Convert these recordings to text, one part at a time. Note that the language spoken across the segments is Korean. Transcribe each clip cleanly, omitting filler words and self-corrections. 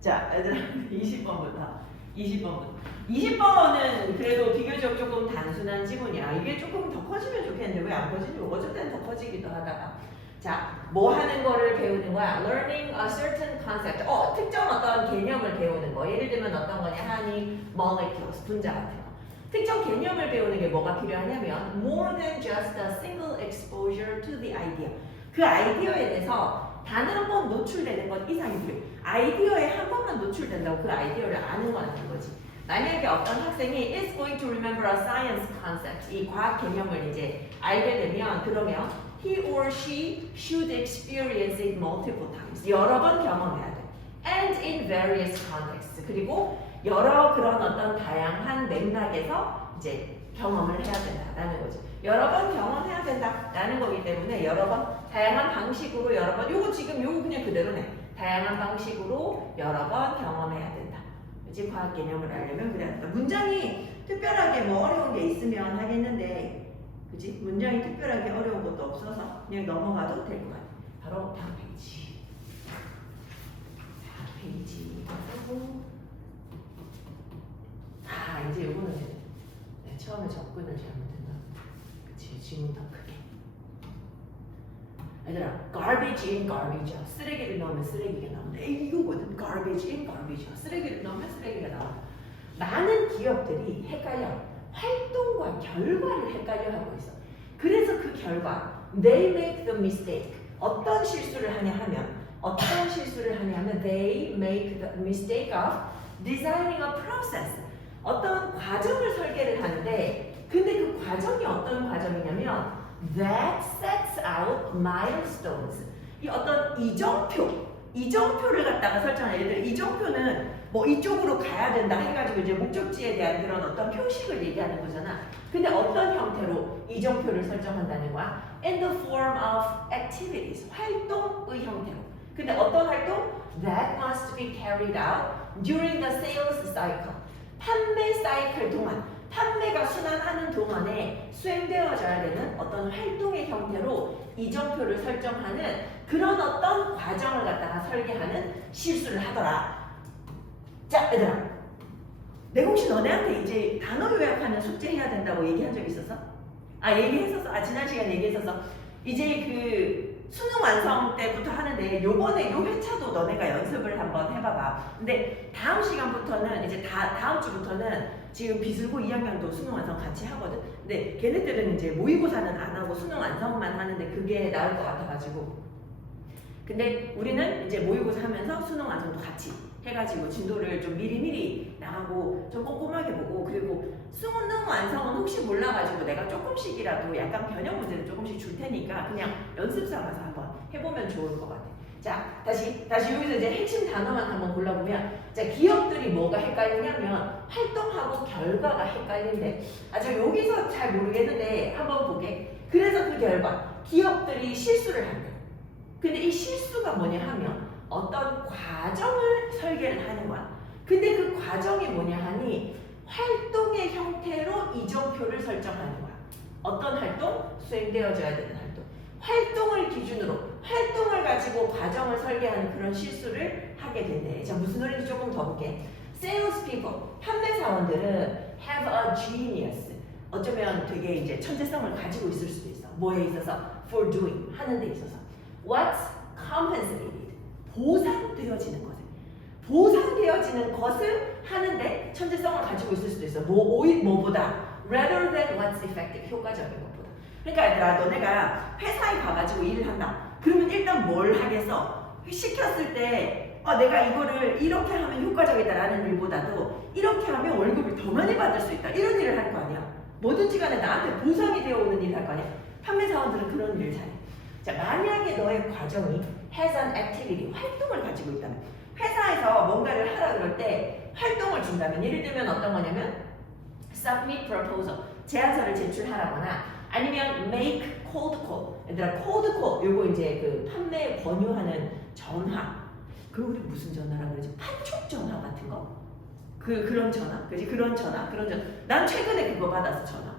자, 얘들아 20번부터 20번은 그래도 비교적 조금 단순한 지문이야. 이게 조금 더 커지면 좋겠는데 왜 안 커지지? 어쩔 때는 더 커지기도 하다가. 자, 뭐 하는 거를 배우는 거야? Learning a certain concept. 특정 어떤 개념을 배우는 거. 예를 들면 어떤 거냐? honey, molecules, 분자 같은 거. 특정 개념을 배우는 게 뭐가 필요하냐면 more than just a single exposure to the idea. 그 아이디어에 대해서 단 한 번 노출되는 것 이상이 필요해. 아이디어에 한 번만 노출된다고 그 아이디어를 아는 건 아닌 거지. 만약에 어떤 학생이 is going to remember a science concept, 이 과학 개념을 이제 알게 되면 그러면 he or she should experience it multiple times. 여러 번 경험해야 돼. And in various contexts. 그리고 여러 그런 어떤 다양한 맥락에서 이제 경험을 해야 된다라는 거지. 여러 번 경험해야 된다라는 거기 때문에 여러 번 다양한 방식으로 여러 번 요거 지금 요거 그냥 그대로네. 다양한 방식으로 여러 번 경험해야 된다. 그치? 과학 개념을 알려면 그래야 된다. 문장이 특별하게 뭐 어려운 게 있으면 하겠는데 그치? 문장이 특별하게 어려운 것도 없어서 그냥 넘어가도 될 것 같아. 바로 다음 페이지. 다음 페이지 하고 이제 요거는 처음에 접근을 잘못했나? 그치? 지문 더 크게. 얘들아, garbage in, garbage out. 쓰레기를 넣으면 쓰레기가 나온다. 이거거든. garbage in, garbage out. 쓰레기를 넣으면 쓰레기가 나온다. 많은 기업들이 헷갈려. 활동과 결과를 헷갈려 하고 있어. 그래서 그 결과, they make the mistake. 어떤 실수를 하냐 하면, they make the mistake of designing a process. 어떤 과정을 설계를 하는데, 근데 그 과정이 어떤 과정이냐면, that sets out milestones. 이 어떤 이정표를 갖다가 설정해. 예를 들어 이정표는 뭐 이쪽으로 가야 된다 해가지고 이제 목적지에 대한 그런 어떤 표식을 얘기하는 거잖아. 근데 어떤 형태로 이정표를 설정한다는 거야? In the form of activities. 활동의 형태로. 근데 어떤 활동? That must be carried out during the sales cycle. 판매 사이클 동안. 판매가 순환하는 동안에 수행되어져야 되는 어떤 활동의 형태로 이정표를 설정하는 그런 어떤 과정을 갖다가 설계하는 실수를 하더라. 자, 얘들아. 내가 혹시 너네한테 이제 단어 요약하는 숙제 해야 된다고 얘기한 적 있었어? 얘기했었어. 지난 시간에 얘기했었어. 이제 그 수능 완성 때부터 하는데 요번에 요 회차도 너네가 연습을 한번 해봐봐. 근데 다음 시간부터는 이제 다음 주부터는 지금 비슬고 2학년도 수능 완성 같이 하거든. 근데 걔네들은 이제 모의고사는 안 하고 수능 완성만 하는데 그게 나을 것 같아가지고. 근데 우리는 이제 모의고사 하면서 수능 완성도 같이 해가지고 진도를 좀 미리미리 나가고 좀 꼼꼼하게 보고 그리고 수능 완성은 혹시 몰라가지고 내가 조금씩이라도 약간 변형 문제를 조금씩 줄 테니까 그냥 연습 삼아서 한번 해보면 좋을 것 같아. 자, 다시 여기서 이제 핵심 단어만 한번 골라보면 자, 기업들이 뭐가 헷갈리냐면 활동하고 결과가 헷갈린대. 저 여기서 잘 모르겠는데 한번 보게. 그래서 그 결과 기업들이 실수를 한대. 근데 이 실수가 뭐냐 하면 어떤 과정을 설계를 하는 거야. 근데 그 과정이 뭐냐 하니 활동의 형태로 이정표를 설정하는 거야. 어떤 활동? 수행되어져야 되는 활동. 활동을 기준으로 활동을 가지고 과정을 설계하는 그런 실수를 하게 된대. 자, 무슨 소리인지 조금 더 볼게. Sales people, 판매사원들은 have a genius. 어쩌면 되게 이제 천재성을 가지고 있을 수도 있어. 뭐에 있어서? For doing, 하는 데 있어서. What's compensated? 보상되어지는 것을. 보상되어지는 것을 하는데 천재성을 가지고 있을 수도 있어. 뭐보다? Rather than what's effective. 효과적인 것보다. 그러니까 얘들아, 너네가 회사에 가가지고 일을 한다. 그러면 일단 뭘 하겠어? 시켰을 때 내가 이거를 이렇게 하면 효과적이다라는 일보다도 이렇게 하면 월급을 더 많이 받을 수 있다. 이런 일을 할 거 아니야. 뭐든지 간에 나한테 보상이 되어 오는 일을 할 거 아니야. 판매사원들은 그런 일을 잘해. 자, 만약에 너의 과정이 has an activity, 활동을 가지고 있다면 회사에서 뭔가를 하라 그럴 때 활동을 준다면 예를 들면 어떤 거냐면 submit proposal, 제안서를 제출하라거나 아니면 make cold call. 얘들아, cold call 요거 이제 그 판매 권유하는 전화. 그리고 우리 무슨 전화라 그러지? 판촉 전화 같은 거? 그런 전화, 그지? 그런 전화. 난 최근에 그거 받았어. 전화.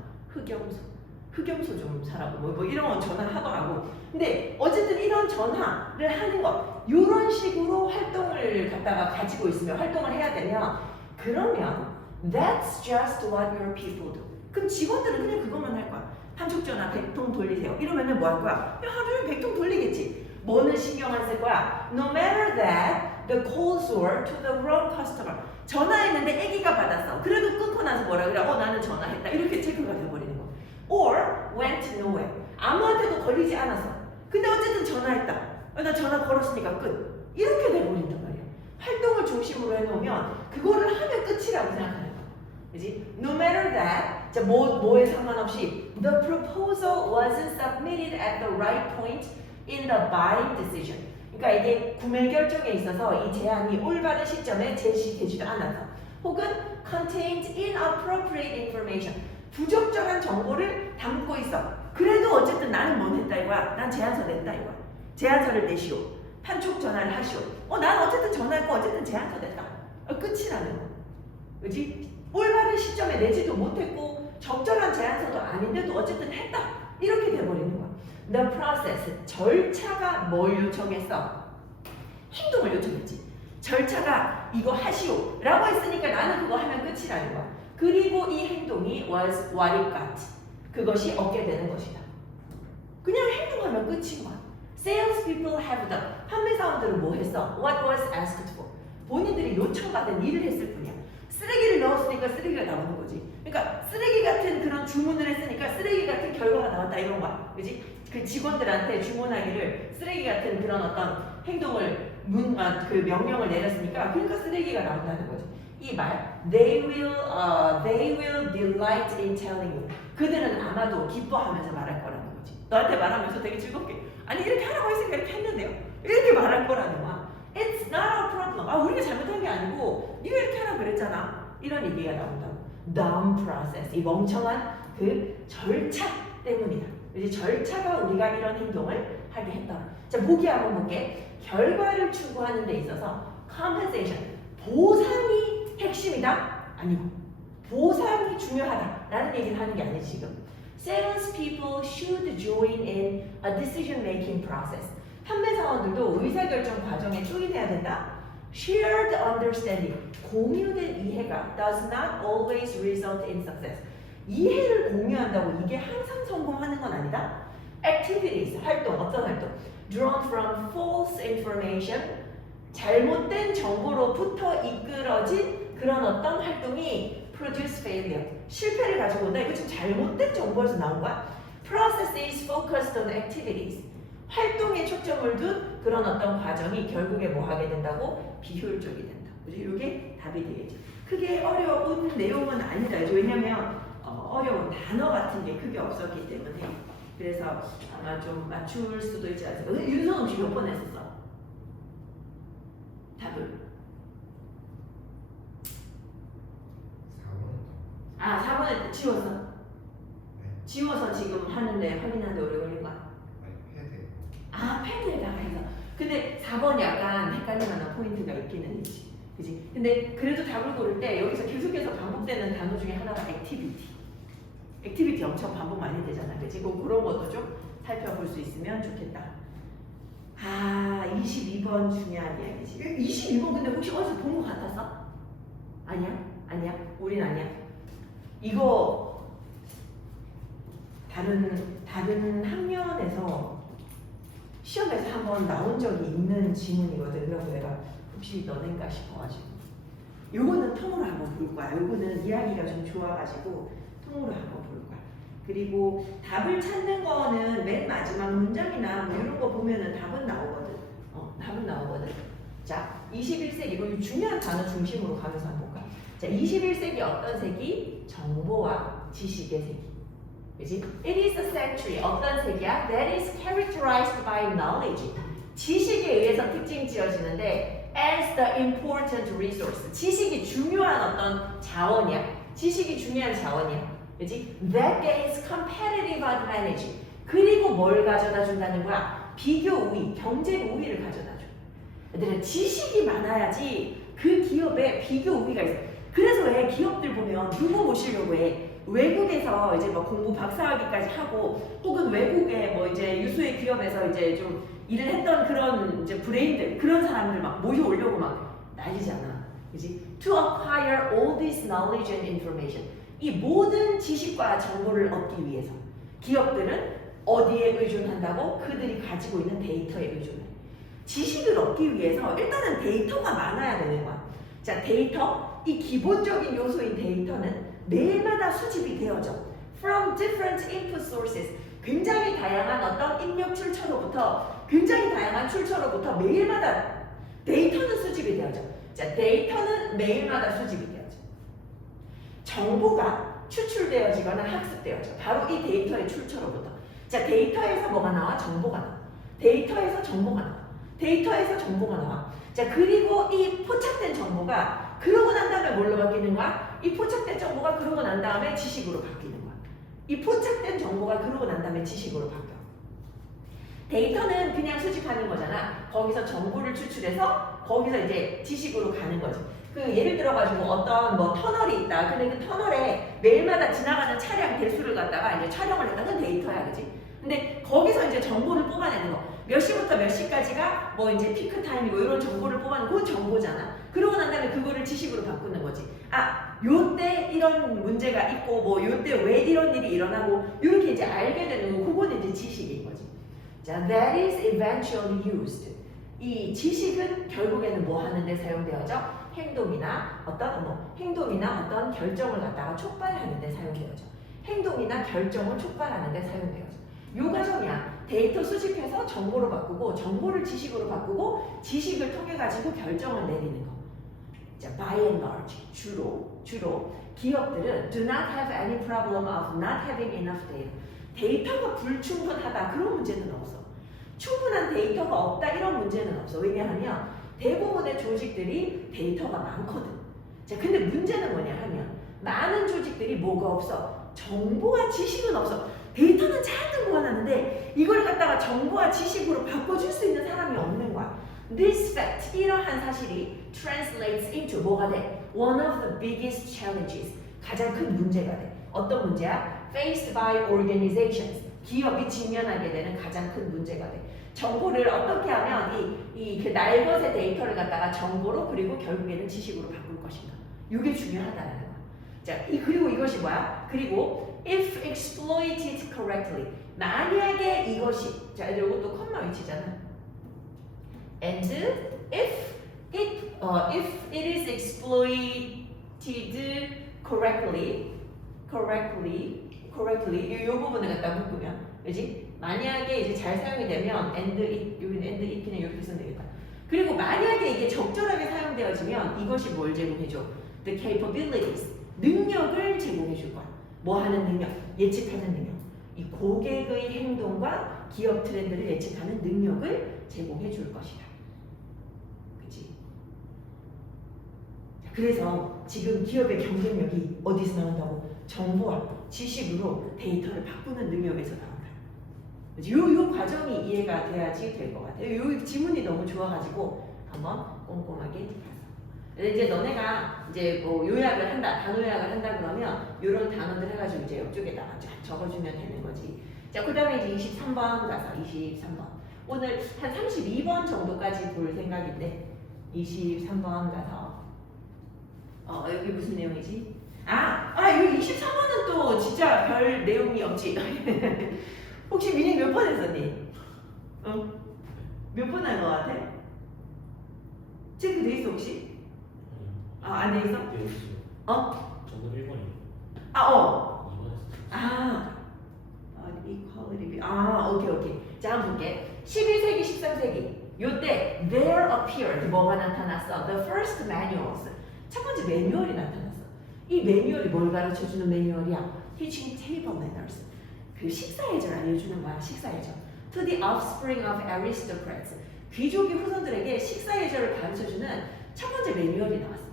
흑염소 좀 사라고 뭐 이런 거 전화하더라고. 근데 어쨌든 이런 전화를 하는 것 이런 식으로 활동을 갖다가 가지고 있으면 활동을 해야 되면 그러면 that's just what your people do. 그럼 직원들은 그냥 그것만 할 거야. 한쪽 전화 100통 돌리세요. 이러면은 뭐 할 거야? 야, 하루에 100통 돌리겠지. 뭐는 신경 안 쓸 거야? No matter that the calls were to the wrong customer. 전화했는데 애기가 받았어. 그래도 끊고 나서 뭐라 그래? 나는 전화했다. 이렇게 체크가 돼버리는 거야. Or went nowhere. 아무한테도 걸리지 않았어. 근데 어쨌든 전화했다. 나 전화 걸었으니까 끝. 이렇게 돼버린단 말이야. 활동을 중심으로 해놓으면 그거를 하면 끝이라고 생각하는 거야. 그지? No matter that, 자, 뭐에 상관없이 the proposal wasn't submitted at the right point in the buying decision. 그러니까 이게 구매 결정에 있어서 이 제안이 올바른 시점에 제시되지도 않아서 혹은 contained inappropriate information. 부적절한 정보를 담고 있어. 그래도 어쨌든 나는 뭐 냈다 이거야. 난 제안서 냈다 이거야. 제안서를 내시오. 판촉 전화를 하시오. 난 어쨌든 전화했고 어쨌든 제안서 냈다. 끝이라는 거. 그지? 올바른 시점에 내지도 못했고 적절한 제안서도 아닌데도 어쨌든 했다. 이렇게 돼버리는 거야. The process, 절차가 뭘 요청했어? 행동을 요청했지. 절차가 이거 하시오 라고 했으니까 나는 그거 하면 끝이라는 거야. 그리고 이 행동이 was what it got. 그것이 얻게 되는 것이다. 그냥 행동하면 끝인 거야. Sales people have done. 판매사원들은 뭐 했어? What was asked for. 본인들이 요청받은 일을 했을 뿐이야. 쓰레기를 넣었으니까 쓰레기가 나오는 거지. 그러니까 쓰레기 같은 그런 주문을 했으니까 쓰레기 같은 결과가 나왔다 이런 거야. 그지? 그 직원들한테 주문하기를 쓰레기 같은 그런 어떤 행동을 그 명령을 내렸으니까 그러니까 쓰레기가 나온다는 거지. 이 말, they will delight in telling you. 그들은 아마도 기뻐하면서 말할 거라는 거지. 너한테 말하면서 되게 즐겁게. 아니 이렇게 하라고 했으니까 이렇게 했는데요. 이렇게 말할 거라는 거야. It's not a problem. 우리가 잘못한 게 아니고 네가 이렇게 하라고 그랬잖아. 이런 얘기가 나온다고. Dumb process. 이 멍청한 그 절차 때문이다. 이제 절차가 우리가 이런 행동을 하게 했다. 자, 보기 한번 볼게. 결과를 추구하는 데 있어서 compensation, 보상이 핵심이다? 아니고 보상이 중요하다라는 얘기를 하는 게 아니지 지금. Sales people should join in a decision-making process. 판매사원들도 의사결정 과정에 조인해야 된다. Shared understanding, 공유된 이해가 does not always result in success. 이해를 공유한다고 이게 항상 성공하는 건 아니다. Activities, 활동, 어떤 활동? Drawn from false information, 잘못된 정보로부터 이끌어진 그런 어떤 활동이 produce failure, 실패를 가지고 온다. 이거 지금 잘못된 정보에서 나온 거야. Processes focused on activities, 활동에 초점을 둔 그런 어떤 과정이 결국에 뭐 하게 된다고? 비효율적이 된다. 그죠? 이게 답이 되겠죠. 크게 어려운 내용은 아니다. 왜냐면 어려운 단어 같은 게 크게 없었기 때문에. 그래서 아마 좀 맞출 수도 있지 않을까. 윤선 혹시 몇 번 했었어? 답을? 4번에 지웠어? 네. 지워서 지금 하는데 확인하는데 오래 걸린 거야? 패드에다가 해서. 근데 4번 약간 헷갈릴 만한 포인트가 있기는 있지. 그지? 근데 그래도 답을 고를 때 여기서 계속해서 반복되는 단어 중에 하나가 액티비티. 액티비티 엄청 반복 많이 되잖아. 그치? 그런 것도 좀 살펴볼 수 있으면 좋겠다. 22번 중요한 이야기지. 22번 근데 혹시 어디서 본 것 같았어? 아니야? 우린 아니야. 이거 다른 학년에서 시험에서 한번 나온 적이 있는 지문이거든. 그래서 내가 혹시 너넨가 싶어가지고 요거는 통으로 한번 볼 거야. 요거는 이야기가 좀 좋아가지고 통으로 한번 볼 거야. 그리고 답을 찾는 거는 맨 마지막 문장이나 뭐 이런 거 보면은 답은 나오거든. 답은 나오거든. 자, 21세기 이거 중요한 단어 중심으로 가면서 한번 볼까? 자, 21세기 어떤 세기? 정보와 지식의 세기. 그치? It is a century. 어떤 세기야? That is characterized by knowledge. 지식에 의해서 특징 지어지는데 as the important resource. 지식이 중요한 어떤 자원이야. 지식이 중요한 자원이야. 그치? That gains competitive advantage. 그리고 뭘 가져다 준다는 거야? 비교 우위, 경쟁 우위를 가져다 줘. 얘들아, 지식이 많아야지 그 기업에 비교 우위가 있어. 그래서 왜 기업들 보면 누구 모시려고 해? 외국에서 이제 뭐 공부 박사학위까지 하고 혹은 외국에 뭐 이제 유수의 기업에서 이제 좀 일을 했던 그런 이제 브레인들, 그런 사람들 막 모여오려고 막 난리잖아. 그지? To acquire all this knowledge and information. 이 모든 지식과 정보를 얻기 위해서 기업들은 어디에 의존한다고? 그들이 가지고 있는 데이터에 의존해. 지식을 얻기 위해서 일단은 데이터가 많아야 되는 거야. 자, 데이터, 이 기본적인 요소인 데이터는 매일마다 수집이 되어져. From different input sources. 굉장히 다양한 어떤 입력 출처로부터 굉장히 다양한 출처로부터 매일마다 데이터는 수집이 되어져. 자, 데이터는 매일마다 수집이 되어져. 정보가 추출되어지거나 학습되어져. 바로 이 데이터의 출처로부터. 자, 데이터에서 뭐가 나와? 정보가 나와. 데이터에서 정보가 나와. 데이터에서 정보가 나와. 자, 그리고 이 포착된 정보가 그러고 난 다음에 뭘로 바뀌는 거야? 이 포착된 정보가 그러고 난 다음에 지식으로 바뀌는 거야. 이 포착된 정보가 그러고 난 다음에 지식으로 바뀌어. 데이터는 그냥 수집하는 거잖아. 거기서 정보를 추출해서 거기서 이제 지식으로 가는 거지. 그 예를 들어가지고 어떤 뭐 터널이 있다. 근데 그 터널에 매일마다 지나가는 차량 대수를 갖다가 이제 촬영을 했다. 그건 데이터야, 그지? 근데 거기서 이제 정보를 뽑아내는 거. 몇 시부터 몇 시까지가 뭐 이제 피크 타임이고 이런 정보를 뽑아내는 건 정보잖아. 그러고 난 다음에 그거를 지식으로 바꾸는 거지. 아, 요때 이런 문제가 있고 뭐 요때 왜 이런 일이 일어나고 이렇게 이제 알게 되는 거. 그거는 이제 지식인 거지. 자, that is eventually used. 이 지식은 결국에는 뭐 하는데 사용되어져? 행동이나 어떤 결정을 갖다가 촉발하는 데 사용되어져. 행동이나 결정을 촉발하는 데 사용되어져. 요 과정이야. 데이터 수집해서 정보로 바꾸고 정보를 지식으로 바꾸고 지식을 통해 가지고 결정을 내리는 거. 자, by and large 주로 기업들은 do not have any problem of not having enough data. 데이터가 불충분하다 그런 문제는 없어. 충분한 데이터가 없다 이런 문제는 없어. 왜냐하면 대부분의 조직들이 데이터가 많거든. 자, 근데 문제는 뭐냐 하면 많은 조직들이 뭐가 없어? 정보와 지식은 없어. 데이터는 잔뜩 모아놨는데 이걸 갖다가 정보와 지식으로 바꿔줄 수 있는 사람이 없는 거야. This fact, 이러한 사실이 translates into 뭐가 돼? One of the biggest challenges, 가장 큰 문제가 돼. 어떤 문제야? Faced by organizations, 기업이 직면하게 되는 가장 큰 문제가 돼. 정보를 어떻게 하면 그 날것의 데이터를 갖다가 정보로 그리고 결국에는 지식으로 바꿀 것인가. 이게 중요하다는 거야. 자, 그리고 이것이 뭐야? 그리고 if exploited correctly, 만약에 이것이, 자, 이것도 컴마 위치잖아. And if it is exploited correctly, 이 부분을 갖다 묶으면, 그지? 만약에 이제 잘 사용이 되면 and it, 여기는 and it는 이렇게 쓰면 되겠다. 그리고 만약에 이게 적절하게 사용되어지면 이것이 뭘 제공해줘? The capabilities, 능력을 제공해줄 거야. 뭐 하는 능력? 예측하는 능력. 이 고객의 행동과 기업 트렌드를 예측하는 능력을 제공해 줄 것이다. 그치? 그래서 지금 기업의 경쟁력이 어디서 나온다고? 정보와 지식으로 데이터를 바꾸는 능력에서 나온다. 요 과정이 이해가 돼야지 될 것 같아요. 요 지문이 너무 좋아가지고 한번 꼼꼼하게 봐서. 이제 너네가 이제 뭐 요약을 한다, 단어 요약을 한다 그러면 이런 단어들 해가지고 이제 이쪽에다가 적어주면 되는 거지. 자, 그 다음에 이제 23번 가서 23번. 오늘 한 32번 정도까지 볼 생각인데 23번 가서 여기 무슨 내용이지? 여기 23번은 또 진짜 별 내용이 없지. 혹시 미니 몇 번 했었니? 몇 번 한 것 같아? 체크 돼 있어 혹시? 안 돼 있어? 네, 있어요. 저는 1번이요. 2번 했어요. equality. 오케이. 자, 한번 볼게. 11세기, 13세기. 요때 there appeared 뭐가 나타났어? The first manuals. 첫 번째 매뉴얼이 나타났어. 이 매뉴얼이 뭘 가르쳐주는 매뉴얼이야? Teaching table manners. 그 식사 예절 알려주는 거야. 식사 예절. To the offspring of aristocrats. 귀족의 후손들에게 식사 예절을 가르쳐주는 첫 번째 매뉴얼이 나왔어.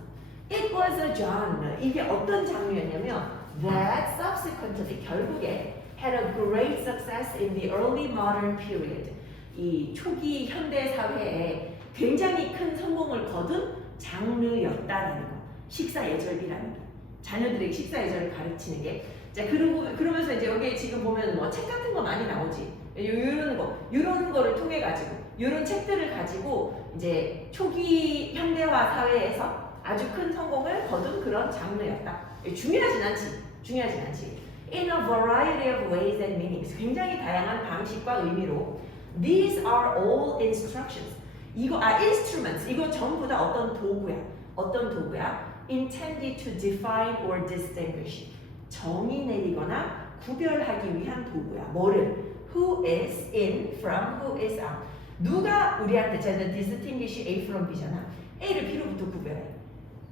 It was a genre. 이게 어떤 장르였냐면 that subsequently 결국에 had a great success in the early modern period. 이 초기 현대 사회에 굉장히 큰 성공을 거둔 장르였다라는 거. 식사 예절이라는 게. 자녀들에게 식사 예절을 가르치는 게. 자, 그러면서 이제 여기 지금 보면 뭐 책 같은 거 많이 나오지. 이런 거를 통해 가지고 이런 책들을 가지고 이제 초기 현대화 사회에서 아주 큰 성공을 거둔 그런 장르였다. 중요하진 않지. In a variety of ways and meanings. 굉장히 다양한 방식과 의미로. These are all instructions. instruments. 이거 전부 다 어떤 도구야? Intended to define or distinguish. 정의 내리거나 구별하기 위한 도구야. 뭐를? Who is in from who is out. 누가 우리한테 저는 distinguish A from B잖아. A를 B로부터 구별해.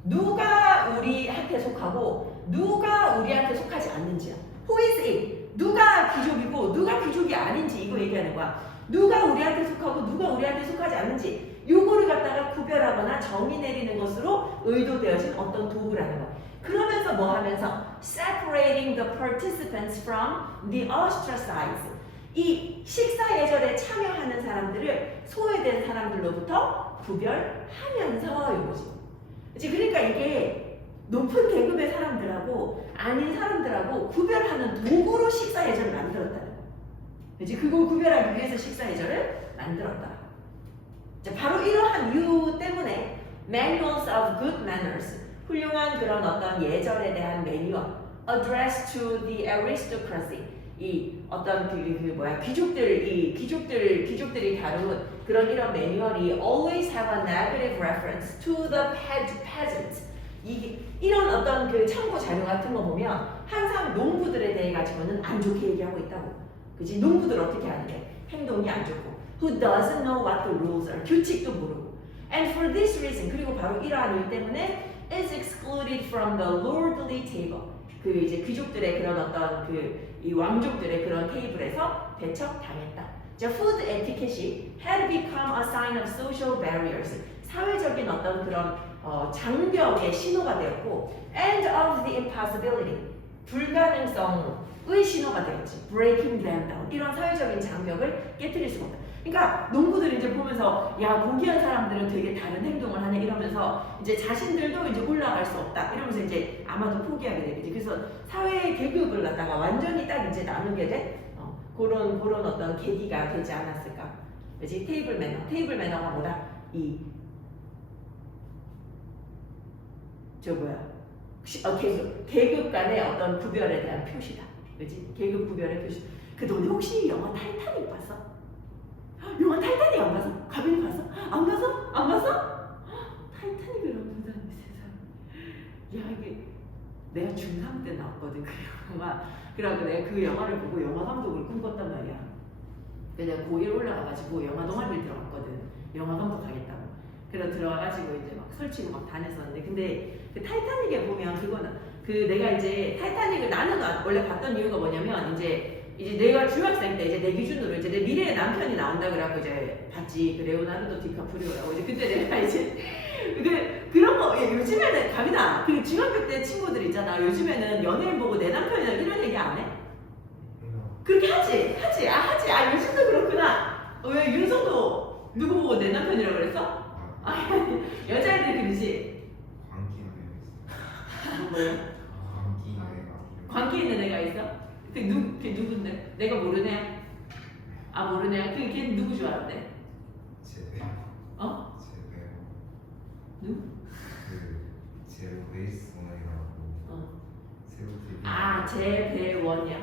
누가 우리한테 속하고 누가 우리한테 속하지 않는지야. Who is it? 누가 귀족이고 누가 귀족이 아닌지 이거 얘기하는 거야. 누가 우리한테 속하고 누가 우리한테 속하지 않는지 요거를 갖다가 구별하거나 정의 내리는 것으로 의도되어진 어떤 도구라는 거야. 그러면서 뭐 하면서 separating the participants from the ostracized. 이 식사 예절에 참여하는 사람들을 소외된 사람들로부터 구별하면서 이거지. 그치? 그러니까 이게 높은 계급의 사람들하고 아닌 사람들하고 구별하는 도구로 식사 예절을 만들었다는 거야. 그치? 그걸 구별하기 위해서 식사 예절을 만들었다. 자, 바로 이러한 이유 때문에 Manuals of Good Manners, 훌륭한 그런 어떤 예절에 대한 매뉴얼, Addressed to the Aristocracy, 이 어떤 귀족들이 다룬 그런 이런 매뉴얼이 always have a negative reference to the peasants. 이런 어떤 그 참고 자료 같은 거 보면 항상 농부들에 대해 가지고는 안 좋게 얘기하고 있다고. 그치? 농부들 어떻게 하는데? 행동이 안 좋고. Who doesn't know what the rules are. 규칙도 모르고. And for this reason, 그리고 바로 이러한 이유 때문에 is excluded from the lordly table. 그 이제 귀족들의 그런 어떤 이 왕족들의 그런 테이블에서 배척당했다. 자, food etiquette had become a sign of social barriers. 사회적인 어떤 그런 장벽의 신호가 되었고, and of the impossibility. 불가능성의 신호가 되었지. breaking them down. 이런 사회적인 장벽을 깨뜨릴 수가 없다. 그러니까 농부들이 이제 보면서 야 고귀한 사람들은 되게 다른 행동을 하네 이러면서 이제 자신들도 이제 올라갈 수 없다 이러면서 이제 아마도 포기하게 되겠지. 그래서 사회 계급을 갖다가 완전히 딱 이제 나누게 돼 그런 어떤 계기가 되지 않았을까. 그렇지? 테이블 매너가 뭐다? 계급 간의 어떤 구별에 대한 표시다. 그렇지? 계급 구별의 표시. 너네 혹시 영화 타이타닉 봤어? 영화 타이타닉 안 봤어? 가빈이 봤어? 안 봤어? 안 봤어? 타이타닉을 안 보다니 세상에. 야 이게 내가 중3 때 나왔거든 그 영화. 그래갖고 내가 그 영화를 보고 영화 감독을 꿈꿨단 말이야. 그래서 내가 고1 올라가가지고 영화 동아리를 들어갔거든. 영화 감독 하겠다고. 그래서 들어가가지고 이제 막 설치고 막 다녔었는데 근데 그 타이타닉에 보면 그거는 내가 이제 타이타닉을 나는 원래 봤던 이유가 뭐냐면 이제 내가 중학생 때 이제 내 기준으로 이제 내 미래의 남편이 나온다 그래갖고 이제 봤지. 그 레오나르도 디카프리오라고 이제 그때 내가 이제 그런 거 요즘에는 가민아 그 중학교 때 친구들 있잖아. 요즘에는 연예인 보고 내 남편이랑 이런 얘기 안 해? 그렇게 하지. 요즘도 그렇구나. 왜 윤성도 누구 보고 내 남편이라고 그랬어? 여자애들 그러지. 뭐야? 광기 있는 애가 있어? 걔 누군데? 내가 모르는 애야? 모르는 애야? 걔 누구 좋아하는데? 제배우. 제배우. 누구? 제로 베이스 원이라고. 새로 제배원이야.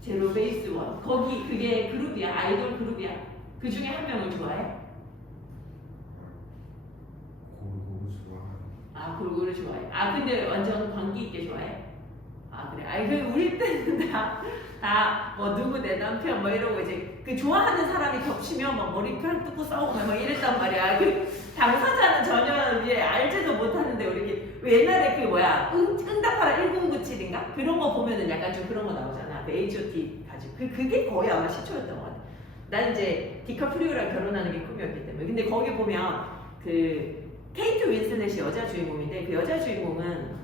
제로 베이스 원. 거기 그게 그룹이야. 아이돌 그룹이야. 그 중에 한 명을 좋아해? 골고루 좋아해. 근데 완전 관계 있게 좋아해? 그래. 우리 때는 다 뭐 누구 내 남편 뭐 이러고 이제 그 좋아하는 사람이 겹치면 막 머리카락 뜯고 싸우고 막 이랬단 말이야. 당사자는 전혀 이제 알지도 못하는데 우리 옛날에 응답하라 1097인가? 그런 거 보면은 약간 좀 그런 거 나오잖아. 그 H.O.T 가지고. 그게 거의 아마 시초였던 것 같아. 난 이제 디카프리오랑 결혼하는 게 꿈이었기 때문에. 근데 거기 보면 케이트 윈슬렛이 여자 주인공인데 그 여자 주인공은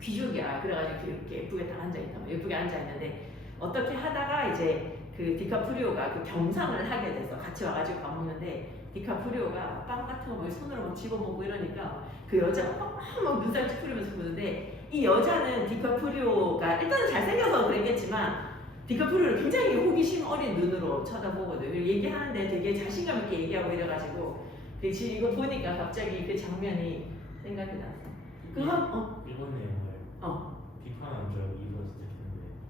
귀족이야. 그래가지고 이렇게 예쁘게 다 앉아있다. 예쁘게 앉아있는데 어떻게 하다가 이제 그 디카프리오가 그 겸상을 하게 돼서 같이 와가지고 밥 먹는데 디카프리오가 빵 같은 거 손으로 막 집어먹고 이러니까 그 여자가 막 눈살 찌푸리면서 보는데 이 여자는 디카프리오가 일단은 잘생겨서 그랬겠지만 디카프리오를 굉장히 호기심 어린 눈으로 쳐다보거든. 그리고 얘기하는데 되게 자신감 있게 얘기하고 이래가지고 그치 이거 보니까 갑자기 그 장면이 생각이 났어. 그럼 일본 내용을 어. 비판한 줄 알고 이번 시작했는데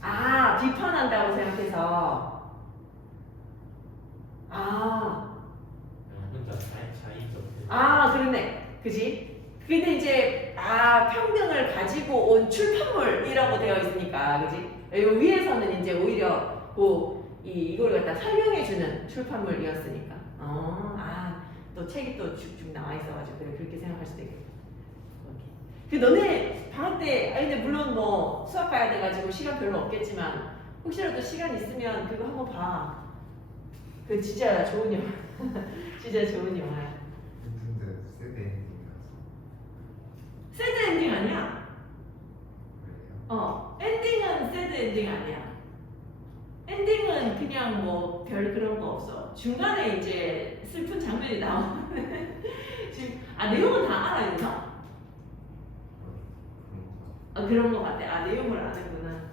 아 비판한다고 생각해서 혼자 자의적 그러네. 그지? 근데 이제 평등을 가지고 온 출판물이라고 되어 있으니까 그지? 요 위에서는 이제 오히려 이걸 갖다 설명해주는 출판물이었으니까 또 책이 또 쭉쭉 나와 있어가지고 그래 그렇게 생각할 수도 있겠다. 그 너네 방학 때 근데 물론 뭐 수학 가야 돼가지고 시간 별로 없겠지만 혹시라도 시간 있으면 그거 한번 봐. 그 진짜 좋은 영화. 진짜 좋은 영화야. 근데 세대 엔딩이라서 새드 엔딩 아니야? 그래요? 엔딩은 새드 엔딩 아니야. 엔딩은 그냥 뭐 별 그런 거 없어. 중간에 이제 슬픈 장면이 나오는. 지금 내용은 다 알아 있나? 그런 거 같아. 내용을 아는구나.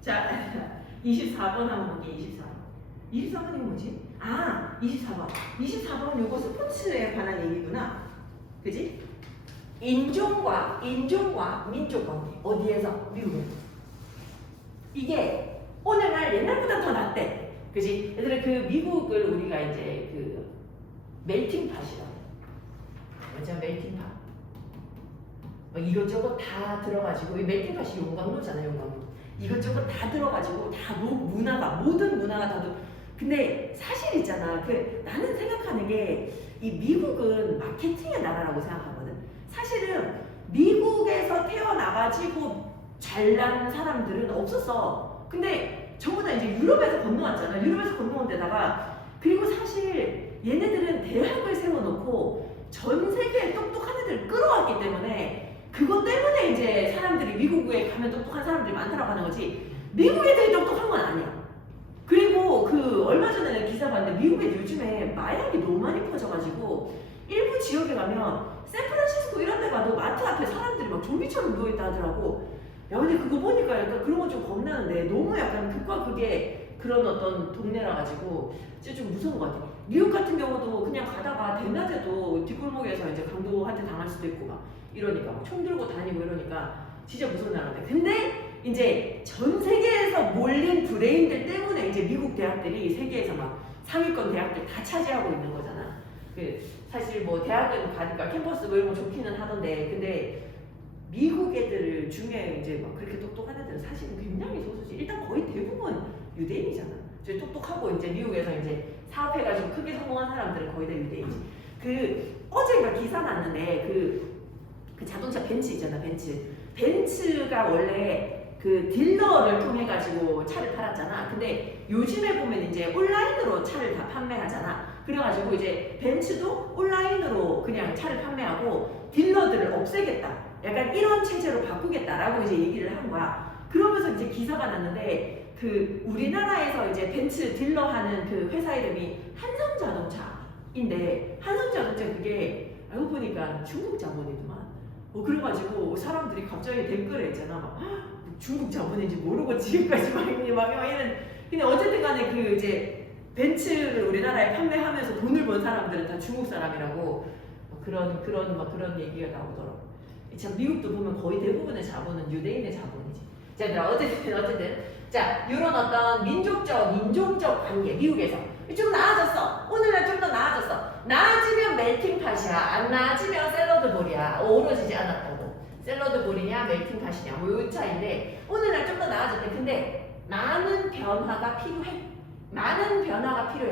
자, 24번 한번 볼게. 24번. 24번이 뭐지? 24번. 24번 요거 스포츠에 관한 얘기구나. 그지? 인종과 민족 관계. 어디에서? 미국에서. 이게 오늘날 옛날보다 더 낫대. 그지? 얘들아 그 미국을 우리가 이제 그 멜팅팟이라고. 맞아, 멜팅팟. 이것저것 다 들어가지고 이 멜팅팟이 용광로잖아, 용광로. 이것저것 다 들어가지고 다 모든 문화가 다 근데 사실 있잖아. 나는 생각하는 게 이 미국은 마케팅의 나라라고 생각하거든. 사실은 미국에서 태어나가지고 잘난 사람들은 없었어. 근데 전부 다 이제 유럽에서 건너왔잖아. 유럽에서 건너온 데다가 그리고 사실 얘네들은 대학을 세워놓고 전 세계에 똑똑한 애들을 끌어왔기 때문에 그것 때문에 이제 사람들이 미국에 가면 똑똑한 사람들이 많다라고 하는 거지. 미국 애들이 똑똑한 건 아니야. 그리고 얼마 전에 내가 기사 봤는데 미국에 요즘에 마약이 너무 많이 퍼져가지고 일부 지역에 가면 샌프란시스코 이런 데 가도 마트 앞에 사람들이 막 좀비처럼 누워있다 하더라고. 야 근데 그거 보니까 약간 그런 거 좀 겁나는데 너무 약간 극과 극의 그런 어떤 동네라 가지고 진짜 좀 무서운 것 같아. 미국 같은 경우도 그냥 가다가 대낮에도 뒷골목에서 이제 강도한테 당할 수도 있고 막 이러니까 막 총 들고 다니고 이러니까 진짜 무서운 나라인데. 근데 이제 전 세계에서 몰린 브레인들 때문에 이제 미국 대학들이 세계에서 막 상위권 대학들 다 차지하고 있는 거잖아. 사실 뭐 대학은 가니까 캠퍼스 뭐 이런 거 좋기는 하던데 근데 미국 애들 중에 이제 막 그렇게 똑똑한 애들은 사실은 굉장히 소수지. 일단 거의 대부분 유대인이잖아. 저 똑똑하고 이제 미국에서 이제 사업해가지고 크게 성공한 사람들은 거의 다 유대인이지. 어제가 기사 났는데 그 자동차 벤츠 있잖아. 벤츠가 원래 그 딜러를 통해 가지고 차를 팔았잖아. 근데 요즘에 보면 이제 온라인으로 차를 다 판매하잖아. 그래가지고 이제 벤츠도 온라인으로 그냥 차를 판매하고 딜러들을 없애겠다. 약간 이런 체제로 바꾸겠다라고 이제 얘기를 한 거야. 그러면서 이제 기사가 났는데 우리나라에서 이제 벤츠 딜러하는 그 회사 이름이 한성자동차인데 한성자동차 그게 알고 보니까 중국 자본이더만. 그래가지고 사람들이 갑자기 댓글에 있잖아. 막 중국 자본인지 모르고 지금까지 막 이런. 근데 어쨌든 간에 이제 벤츠를 우리나라에 판매하면서 돈을 번 사람들은 다 중국 사람이라고 그런 얘기가 나오더라고. 참 미국도 보면 거의 대부분의 자본은 유대인의 자본이지. 자, 어쨌든 자, 이런 어떤 인종적 관계 미국에서 좀 나아졌어. 오늘날 좀 더 나아졌어. 나아지면 멜팅팟이야. 안 나아지면 샐러드볼이야. 오로지지 않았다고. 샐러드볼이냐 멜팅팟이냐 뭐 요 차이인데 오늘날 좀 더 나아졌대. 근데 많은 변화가 필요해.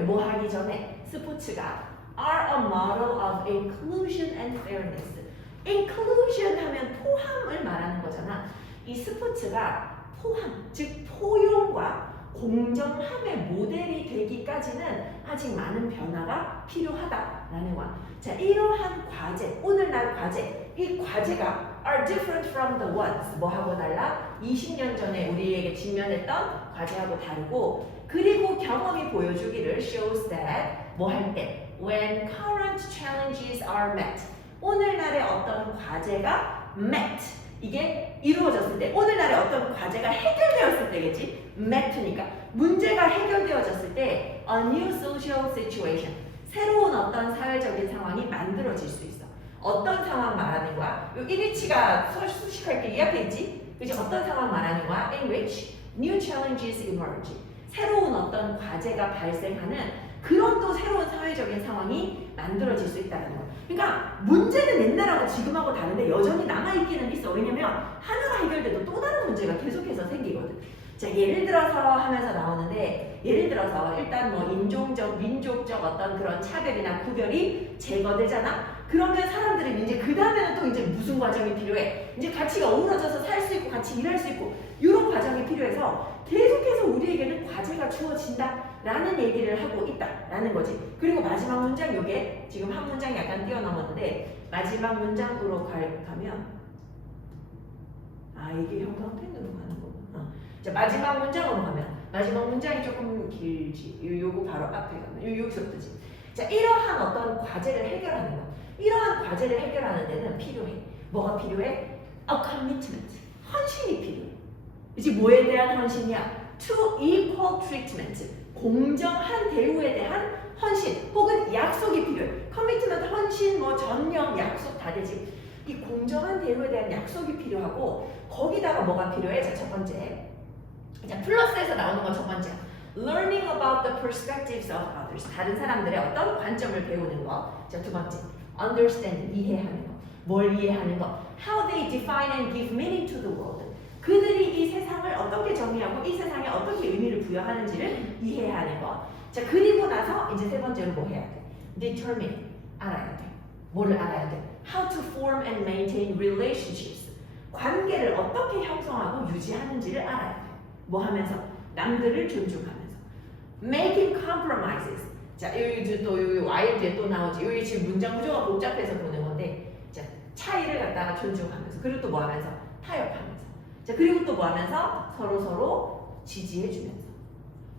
뭐 하기 전에 스포츠가 are a model of inclusion and fairness. inclusion 하면 포함을 말하는 거잖아. 이 스포츠가 포함, 즉 포용과 공정함의 모델이 되기까지는 아직 많은 변화가 필요하다라는 거야. 자, 이러한 과제, 오늘날 과제, 이 과제가 are different from the ones. 뭐하고 달라? 20년 전에 우리에게 직면했던 과제하고 다르고, 그리고 경험이 보여주기를 shows that 뭐 할 때? When current challenges are met. 오늘날의 어떤 과제가 met. 이게 이루어졌을 때, 오늘날의 어떤 과제가 해결되었을 때겠지? met니까 문제가 해결되어졌을 때 a new social situation. 새로운 어떤 사회적인 상황이 만들어질 수 있어. 어떤 상황 말하는 거야? 요 1위치가 수식할 게 이 앞에 있지? 그치? 어떤 상황 말하는 거야? In which new challenges emerge. 새로운 어떤 과제가 발생하는 그런 또 새로운 사회적인 상황이 만들어질 수 있다는 거야. 그러니까 문제는 옛날하고 지금하고 다른데 여전히 남아있기는 있어. 왜냐면 하나가 해결돼도 또 다른 문제가 계속해서 생기거든. 자, 예를 들어서 하면서 나오는데, 예를 들어서 일단 뭐 인종적, 민족적 어떤 그런 차별이나 구별이 제거되잖아? 그러면 사람들은 이제 그 다음에는 또 이제 무슨 과정이 필요해? 이제 같이 어우러져서 살 수 있고 같이 일할 수 있고 이런 과정이 필요해서 계속해서 우리에게는 과제가 주어진다라는 얘기를 하고 있다라는 거지. 그리고 마지막 문장, 요게 지금 한 문장 약간 뛰어넘었는데 마지막 문장으로 가면 이게 형광펜으로 가는 거구나. 자, 마지막 문장으로 가면 마지막 문장이 조금 길지. 요거 바로 앞에 가면 여기서부터지. 자, 이러한 어떤 과제를 해결하는 거. 이러한 과제를 해결하는 데는 필요해. 뭐가 필요해? A commitment. 헌신이 필요해. 이제 뭐에 대한 헌신이야? To equal treatment. 공정한 대우에 대한 헌신 혹은 약속이 필요해. commitment, 헌신, 뭐 전념, 약속 다 되지. 이 공정한 대우에 대한 약속이 필요하고 거기다가 뭐가 필요해? 자, 첫 번째. 자, 플러스에서 나오는 건 첫 번째. Learning about the perspectives of others. 다른 사람들의 어떤 관점을 배우는 거. 자, 두 번째. Understand. 이해하는 거. 뭘 이해하는 거? How they define and give meaning to the world. 그들이 이 세상을 어떻게 정의하고 이 세상에 어떻게 의미를 부여하는지를 이해하는 것. 자, 그리고 나서 이제 세 번째로 뭐 해야 돼? Determine. 알아야 돼. 뭐를 알아야 돼? How to form and maintain relationships. 관계를 어떻게 형성하고 유지하는지를 알아야 돼. 뭐 하면서? 남들을 존중하면서. Making compromises. 자, 여기 또 여기 Y 뒤에 또 나오지. 여기 지금 문장 구조가 복잡해서 보는 건데, 자, 차이를 갖다가 존중하면서. 그리고 또 뭐 하면서? 타협하면서. 자, 그리고 또 뭐 하면서? 서로 지지해주면서.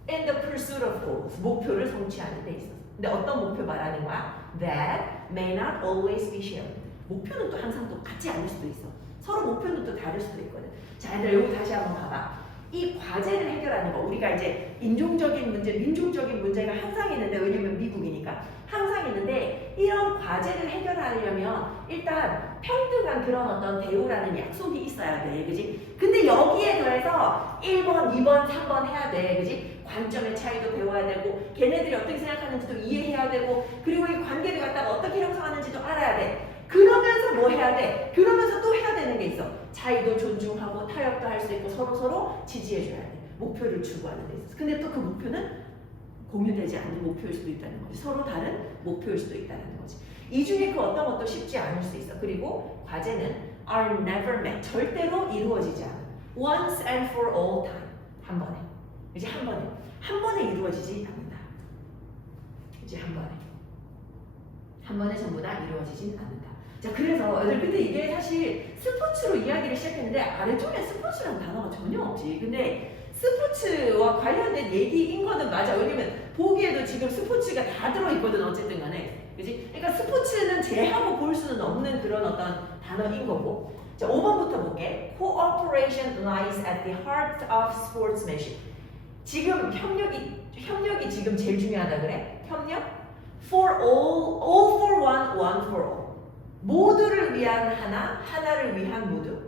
In the pursuit of goals. 목표를 성취하는 데 있어서. 근데 어떤 목표 말하는 거야? That may not always be shared. 목표는 또 항상 또 같지 않을 수도 있어. 서로 목표는 또 다를 수도 있거든. 자, 얘들아 여기 다시 한번 봐봐. 이 과제를 해결하는 거, 우리가 이제 인종적인 문제, 민족적인 문제가 항상 있는데, 왜냐면 미국이니까 항상 있는데, 이런 과제를 해결하려면 일단 평등한 그런 어떤 대우라는 약속이 있어야 돼, 그지? 근데 여기에 더해서 1번, 2번, 3번 해야 돼, 그지? 관점의 차이도 배워야 되고, 걔네들이 어떻게 생각하는지도 이해해야 되고, 그리고 이 관계를 갖다가 어떻게 형성하는지도 알아야 돼. 그러면서 뭐 해야 돼? 그러면서 또 해야 되는 게 있어. 차이도 존중하고 타협도 할 수 있고 서로 지지해줘야 돼. 목표를 추구하는 데 있어서. 근데 또 그 목표는 공유되지 않는 목표일 수도 있다는 거지. 서로 다른 목표일 수도 있다는 거지. 이 중에 그 어떤 것도 쉽지 않을 수 있어. 그리고 과제는 are never met. 절대로 이루어지지 않아. Once and for all time. 한 번에. 이제 한 번에. 한 번에 이루어지지 않는다. 이제 한 번에. 한 번에 전부 다 이루어지진 않는다. 자, 그래서 애들 근데 이게 사실 스포츠로 이야기를 시작했는데 아래쪽에 스포츠라는 단어가 전혀 없지. 근데 스포츠와 관련된 얘기인 거는 맞아. 왜냐면 보기에도 지금 스포츠가 다 들어있거든. 어쨌든 간에. 그치? 그러니까 스포츠는 제하고 볼 수는 없는 그런 어떤 단어인 거고. 자, 5번부터 볼게. Cooperation lies at the heart of sportsmanship. 지금 협력이 지금 제일 중요하다 그래? 협력? For all for one, one for all. 모두를 위한 하나, 하나를 위한 모두.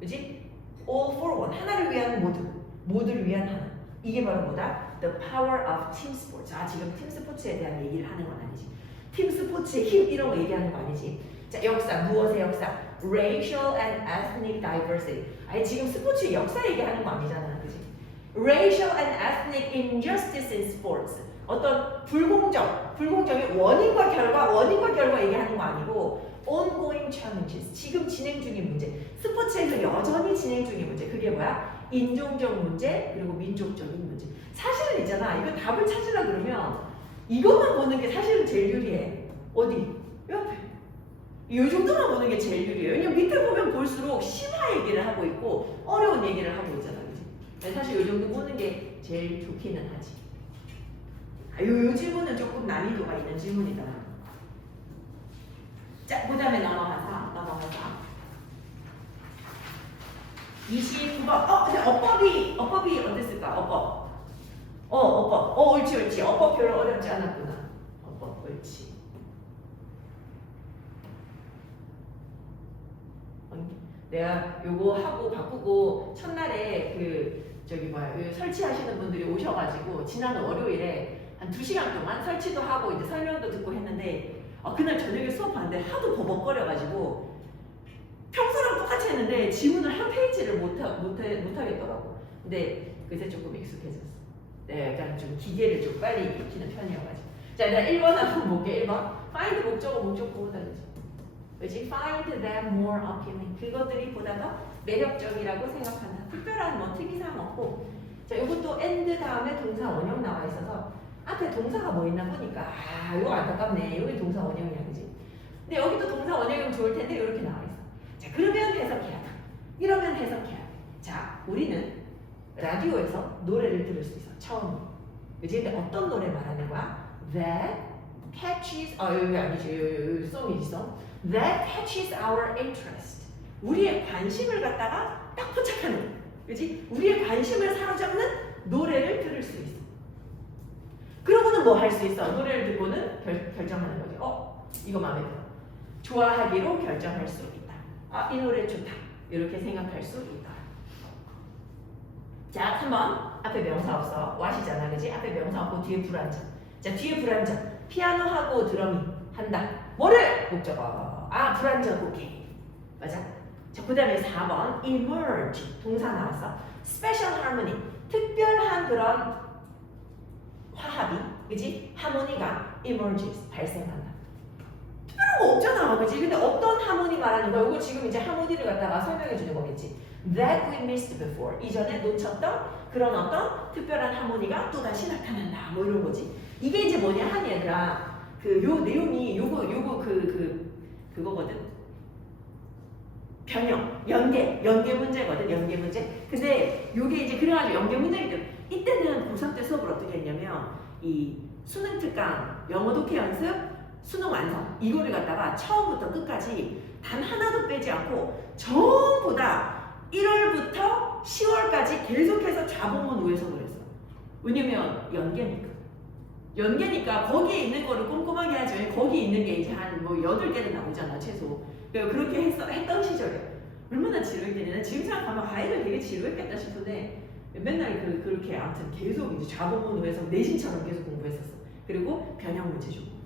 그지? All for one. 하나를 위한 모두. 모두를 위한 하나. 이게 바로 뭐다? The power of team sports. 아, 지금 팀 스포츠에 대한 얘기를 하는 건 아니지. 팀 스포츠의 힘 이런 거 얘기하는 거 아니지. 자, 역사. 무엇의 역사? Racial and ethnic diversity. 아니, 지금 스포츠의 역사 얘기하는 거 아니잖아. 그지? Racial and ethnic injustice in sports. 어떤 불공정의 원인과 결과 얘기하는 거 아니고 ongoing challenges, 지금 진행 중인 문제, 스포츠에서 여전히 진행 중인 문제, 그게 뭐야? 인종적 문제, 그리고 민족적인 문제. 사실은 있잖아, 이거 답을 찾으려 그러면 이것만 보는 게 사실은 제일 유리해. 어디? 옆에. 이 정도만 보는 게 제일 유리해요. 왜냐면 밑에 보면 볼수록 심화 얘기를 하고 있고 어려운 얘기를 하고 있잖아, 그치? 사실 이 정도 보는 게 제일 좋기는 하지. 요 질문은 조금 난이도가 있는 질문이다. 자, 그 다음에 넘어가서 29번. 근데 어법이 어땠을까? 어법. 어법. 옳지. 어법 별로 어렵지 않았구나. 어법, 옳지. 내가 요거 하고 바꾸고 첫날에 설치하시는 분들이 오셔가지고 지난 월요일에 한 2시간 동안 설치도 하고 이제 설명도 듣고 했는데 그날 저녁에 수업하는데 하도 버벅거려가지고 평소랑 똑같이 했는데 지문을 한 페이지를 못하겠더라고. 근데 그새 조금 익숙해졌어. 네, 약간 좀 기계를 좀 빨리 익히는 편이어가지고. 자, 일단 1번 한번 볼게. 1번. Find 목적어 목적보다 그렇지? Find them more appealing. 그것들이 보다 더 매력적이라고 생각한다. 특별한 뭐 특이사항 없고. 자, 이것도 and 다음에 동사 원형 나와 있어서 앞에 동사가 뭐 있나 보니까 이거 안타깝네. 여기 동사 원형이야, 그지? 근데 여기도 동사 원형이면 좋을 텐데 이렇게 나와 있어. 자, 그러면 해석해야 돼. 이러면 해석해야 돼. 자, 우리는 라디오에서 노래를 들을 수 있어. 처음. 그지? 근데 어떤 노래 말하는 거야? That catches 여기 아니지. 여기 송이지 송. That catches our interest. 우리의 관심을 갖다가 딱 포착하는. 그지? 우리의 관심을 사로잡는 노래를 들을 수 있어. 그러고는 뭐 할 수 있어? 노래를 듣고는 결정하는 거지. 이거 마음에 들어. 좋아하기로 결정할 수 있다. 이 노래 좋다. 이렇게 생각할 수 있다. 자, 3번. 앞에 명사 없어. what이잖아. 그지? 앞에 명사 없고 뒤에 불완전. 자, 뒤에 불완전. 피아노하고 드럼이 한다. 뭐를? 목적어. 불완전. 오케이. 맞아? 자, 그 다음에 4번. emerge. 동사 나왔어. special harmony. 특별한 그런 화합이, 그지? 하모니가 emerges. 발생한다. 특별한 거 없잖아. 그지? 근데 어떤 하모니 말하는 거야? 이거 지금 이제 하모니를 갖다가 설명해 주는 거겠지. That we missed before. 이전에 놓쳤던 그런 어떤 특별한 하모니가 또 다시 나타난다. 뭐 이런 거지. 이게 이제 뭐냐 하니 얘들아. 요 내용이 요거 그거거든. 변형, 연계 문제거든. 연계 문제. 근데 요게 이제 그래가지고 연계 문제이기 때문에 이때는 고3 때 수업을 어떻게 했냐면 이 수능 특강, 영어 독해 연습, 수능 완성 이거를 갖다가 처음부터 끝까지 단 하나도 빼지 않고 전부 다 1월부터 10월까지 계속해서 자본문 우회석을 했어. 왜냐면 연계니까 거기에 있는 거를 꼼꼼하게 하지. 거기에 있는 게 이제 한 뭐 8개는 나오잖아 최소. 그렇게 했던 시절에 얼마나 지루했겠냐. 지금 생각하면 아이들 되게 지루했겠다 싶은데 맨날 그렇게 아무튼 계속 이제 자본문 우회석 내신처럼 계속 공부했었어. 그리고 변형 문제 주고.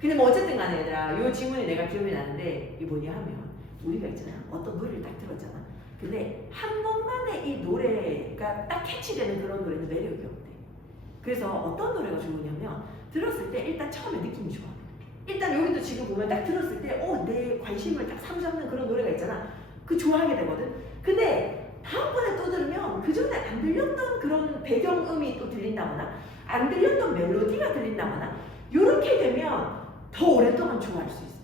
근데 뭐 어쨌든 간에 얘들아 요 질문이 내가 기억이 나는데 이게 뭐냐 하면 우리가 있잖아. 어떤 노래를 딱 들었잖아. 근데 한 번만에 이 노래가 딱 캐치되는 그런 노래는 매력이 없대. 그래서 어떤 노래가 좋으냐면 들었을 때 일단 처음에 느낌이 좋아. 일단 여기도 지금 보면 딱 들었을 때 내 관심을 딱 사로잡는 그런 노래가 있잖아. 그 좋아하게 되거든. 근데 다음번에 또 들으면 그 전에 안 들렸던 그런 배경음이 또 들린다거나 안 들렸던 멜로디가 들린다거나 이렇게 되면 더 오랫동안 좋아할 수 있어.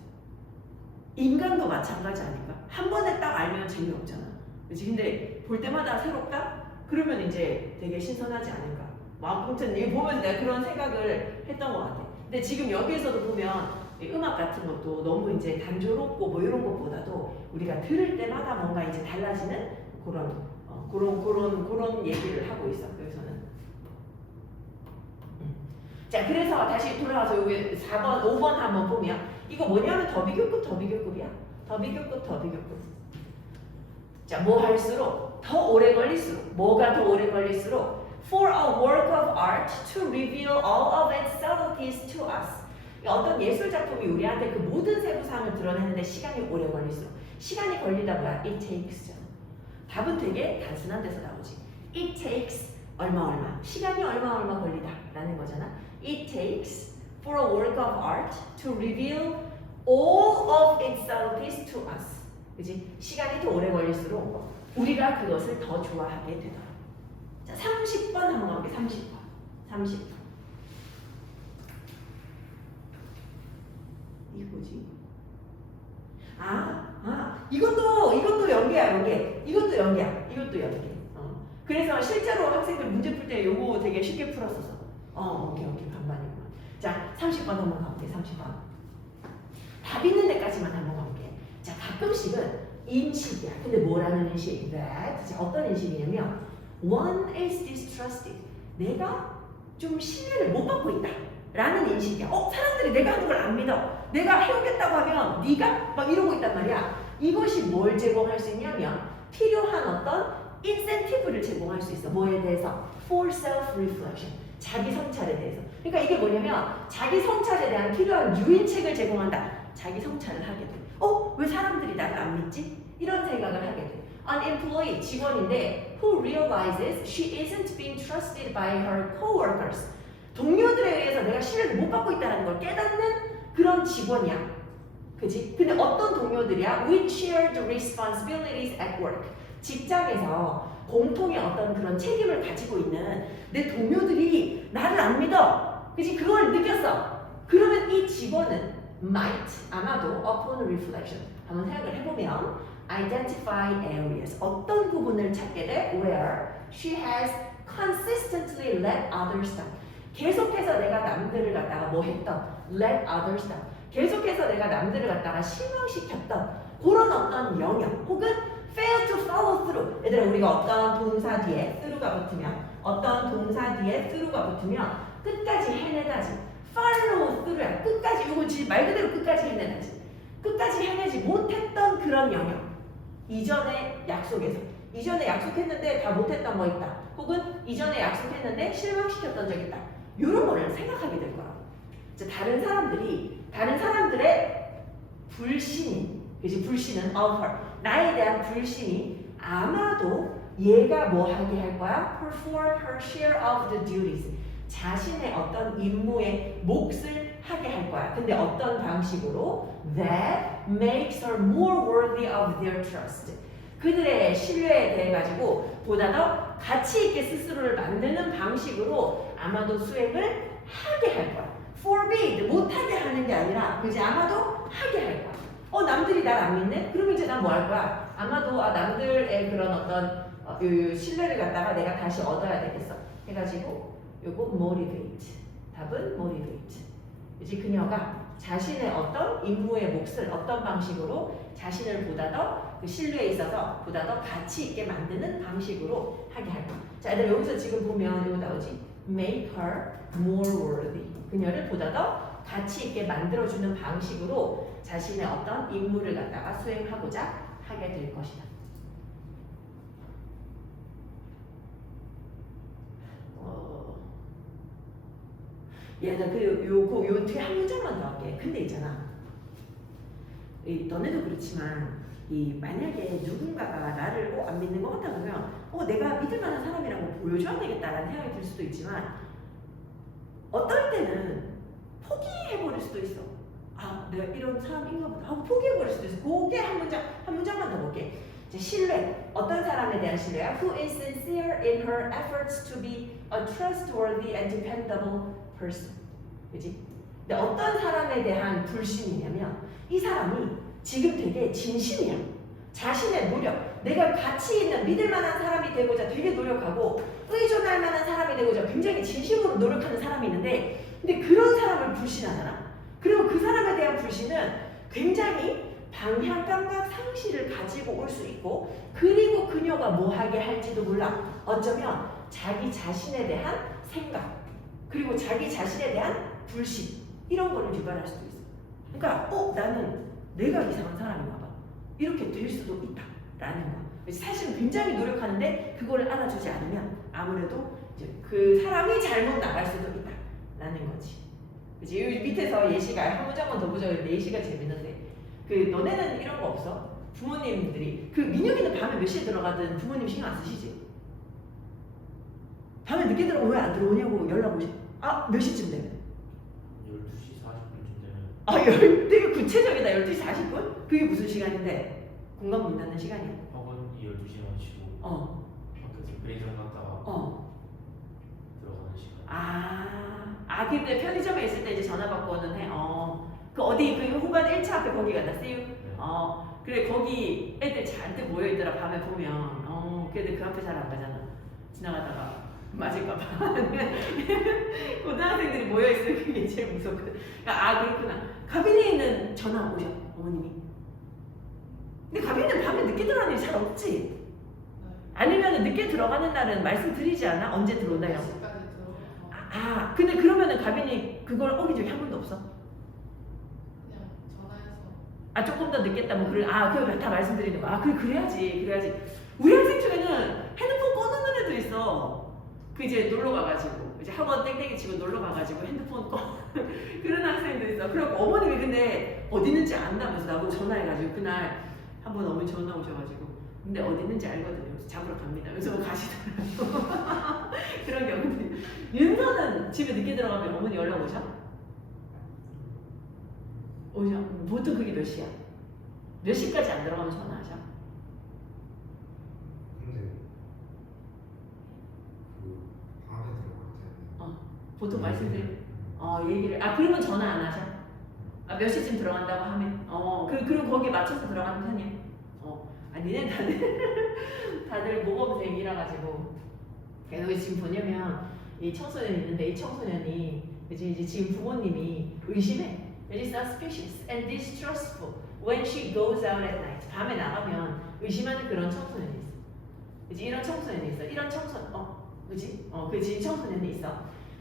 인간도 마찬가지 아닐까? 한 번에 딱 알면 재미없잖아. 그치? 근데 볼 때마다 새롭다? 그러면 이제 되게 신선하지 않을까? 아무튼 이거 보면서 내가 그런 생각을 했던 것 같아. 근데 지금 여기에서도 보면 음악 같은 것도 너무 이제 단조롭고 뭐 이런 것보다도 우리가 들을 때마다 뭔가 이제 달라지는 그런 얘기를 하고 있어. 여기서는. 자, 그래서 다시 돌아와서 여기 4번, 5번 한번 보면 이거 뭐냐면 더비교급이야. 더비교급. 자, 뭐 할수록 더 오래 걸릴수록 뭐가 더 오래 걸릴수록 For a work of art to reveal all of its subtleties to us. 어떤 예술 작품이 우리한테 그 모든 세부사항을 드러내는데 시간이 오래 걸릴수록 시간이 걸리다 보야 it takes. 답은 되게 단순한 데서 나오지. It takes 얼마 시간이 얼마 걸리다 라는 거잖아. It takes for a work of art to reveal all of its subtleties to us. 그치? 시간이 더 오래 걸릴수록 우리가 그것을 더 좋아하게 되더라. 자, 30번 한번 가볼게. 30번. 이게 뭐지? 이것도 연계야. 이것도 연계. 그래서 실제로 학생들 문제 풀 때 요거 되게 쉽게 풀었었어. 오케이. 반반이구나. 자, 30번 한번 가볼게. 30번. 답 있는 데까지만 한번 가볼게. 자, 가끔씩은 인식이야. 근데 뭐라는 인식? That 어떤 인식이냐면 one is distrusted. 내가 좀 신뢰를 못 받고 있다. 라는 인식이야. 사람들이 내가 하는 걸 안 믿어. 내가 해오겠다고 하면 네가 막 이러고 있단 말이야. 이것이 뭘 제공할 수 있냐면 필요한 어떤 인센티브를 제공할 수 있어. 뭐에 대해서? For self-reflection. 자기 성찰에 대해서. 그러니까 이게 뭐냐면 자기 성찰에 대한 필요한 유인책을 제공한다. 자기 성찰을 하게 돼. 왜 사람들이 나를 안 믿지? 이런 생각을 하게 돼. An employee, 직원인데 who realizes she isn't being trusted by her coworkers. 동료들에 의해서 내가 신뢰를 못 받고 있다는 걸 깨닫는 그런 직원이야. 그지? 근데 어떤 동료들이야? With shared responsibilities at work. 직장에서 공통의 어떤 그런 책임을 가지고 있는 내 동료들이 나를 안 믿어. 그지? 그걸 느꼈어. 그러면 이 직원은 might, 아마도 upon reflection. 한번 생각을 해보면 identify areas. 어떤 부분을 찾게 돼? Where she has consistently let others down. 계속해서 내가 남들을 갖다가 뭐 했던? Let others down. 계속해서 내가 남들을 갖다가 실망시켰던 그런 어떤 영역 혹은 fail to follow through. 얘들아 우리가 어떤 동사 뒤에 through가 붙으면 어떤 동사 뒤에 through가 붙으면 끝까지 해내다지. follow through야. 끝까지 이거 말 그대로 끝까지 해내다지. 끝까지 해내지 못했던 그런 영역. 이전에 약속에서. 이전에 약속했는데 다 못했던 거 있다. 혹은 이전에 약속했는데 실망시켰던 적 있다. 이런 거를 생각하게 될 거야. 다른 사람들의 불신이, 그지? 불신은 of her. 나에 대한 불신이 아마도 얘가 뭐 하게 할 거야? Perform her share of the duties. 자신의 어떤 임무의 몫을 하게 할 거야. 근데 어떤 방식으로? That makes her more worthy of their trust. 그들의 신뢰에 대해 가지고 보다 더 가치 있게 스스로를 만드는 방식으로 아마도 수행을 하게 할 거야. Forbid, 못하게 하는 게 아니라 그지? 아마도 하게 할 거야. 남들이 날 안 믿네? 그러면 이제 난 뭐 할 거야? 아마도 남들의 그런 어떤 신뢰를 갖다가 내가 다시 얻어야 되겠어. 해가지고 요거 motivate. 답은 motivate. 이제 그녀가 자신의 어떤 임무의 몫을 어떤 방식으로 자신을 보다 더 그 신뢰에 있어서 보다 더 가치 있게 만드는 방식으로 하게 할 거야. 자, 얘들 여기서 지금 보면 이거 나오지? Make her more worthy. 그녀를 보다 더 가치 있게 만들어주는 방식으로 자신의 어떤 임무를 갖다가 수행하고자 하게 될 것이다. 얘들 요 뒤에 한 문장만 더 할게. 근데 있잖아. 너네도 그렇지만 만약에 누군가가 나를 안 믿는 것 같다 그러면 내가 믿을 만한 사람이라고 보여줘야 되겠다라는 생각이 들 수도 있지만 어떨 때는 포기해버릴 수도 있어. 내가 이런 사람인가 보다 하고 포기해버릴 수도 있어. 그게 한 문장만 더 볼게. 이제 신뢰. 어떤 사람에 대한 신뢰야? Who is sincere in her efforts to be a trustworthy and dependable person. 그치? 근데 어떤 사람에 대한 불신이냐면 이 사람이 지금 되게 진심이야. 자신의 노력, 내가 가치 있는 믿을 만한 사람이 되고자 되게 노력하고 의존할 만한 사람이 되고자 굉장히 진심으로 노력하는 사람이 있는데 근데 그런 사람을 불신하잖아. 그리고 그 사람에 대한 불신은 굉장히 방향 감각 상실을 가지고 올 수 있고 그리고 그녀가 뭐 하게 할지도 몰라. 어쩌면 자기 자신에 대한 생각 그리고 자기 자신에 대한 불신 이런 거를 유발할 수도 있어. 그러니까 나는 내가 이상한 사람인가 봐. 이렇게 될 수도 있다라는 거야. 사실은 굉장히 노력하는데 그거를 알아주지 않으면 아무래도 이제 그 사람이 잘못 나갈 수도 있다라는 거지. 그치? 여기 밑에서 예시가 한 문장만 더 보자 그랬는데 예시가 재밌는데 너네는 이런 거 없어? 부모님들이 민혁이는 밤에 몇 시에 들어가든 부모님 신경 안 쓰시지? 밤에 늦게 들어오면 왜 안 들어오냐고 연락 오지? 몇 시쯤 되면? 12시 40분쯤 되면 되게 구체적이다. 12시 40분? 그게 무슨 시간인데? 공간 문 닫는 시간이야? 학원 12시에 마치고 학교에서 편의점 갔다가 들어가는 시간. 근데 편의점에 있을 때 이제 전화 받고는 해. 그 어디 그 후반 1차 앞에 거기 가다 see you? 네. 그래 거기 애들 잔뜩 모여있더라 밤에 보면. 근데 그 앞에 잘 안 가잖아. 지나가다가 맞을까봐. 고등학생들이 모여있으면 그게 제일 무섭거든. 그렇구나. 가빈에 있는 전화 오셔 어머님이. 근데 가빈이는 밤에 늦게 들어가는 일이 잘 없지? 아니면 늦게 들어가는 날은 말씀드리지 않아? 언제 들어온다 이런 거. 근데 그러면은 가빈이 그걸 어긴 적이 한 번도 없어? 그냥 전화해서 조금 더 늦겠다 뭐 그걸 다 말씀드리는 거야. 그래야지. 우리 학생 중에는 핸드폰 꺼놓는 애도 있어. 그 이제 놀러 가가지고 이제 학원 땡땡이 치고 놀러 가가지고 핸드폰 꺼 그런 학생도 있어. 그리고 어머님이 근데 어디 있는지 안다면서 나보고 전화해가지고 그날 한번 어머니 전화 오셔가지고 근데 어디 있는지 알거든요. 그래서 잡으러 갑니다. 그래서 가시더라고요. 그런 경우도. 윤서는 집에 늦게 들어가면 어머니 연락 오셔? 오셔? 보통 그게 몇 시야? 몇 시까지 안 들어가면 전화하셔? 근데 그 밤에 들어갈 때는 보통 말씀드려. 얘기를. 그러면 전화 안 하셔? 몇 시쯤 들어간다고 하면? 그럼 거기에 맞춰서 들어가는 편이야? 니네 다들 모범생이라 가지고. 그래서 지금 뭐냐면, 이 청소년이 있는데, 이 청소년이, 이제 지금 부모님이 의심해. It is suspicious and distrustful when she goes out at night. 밤에 나가면 의심하는 그런 청소년이 있어. 그치? 이런 청소년이 있어. 이런 청소년, 그치? 그치? 이 청소년이 있어.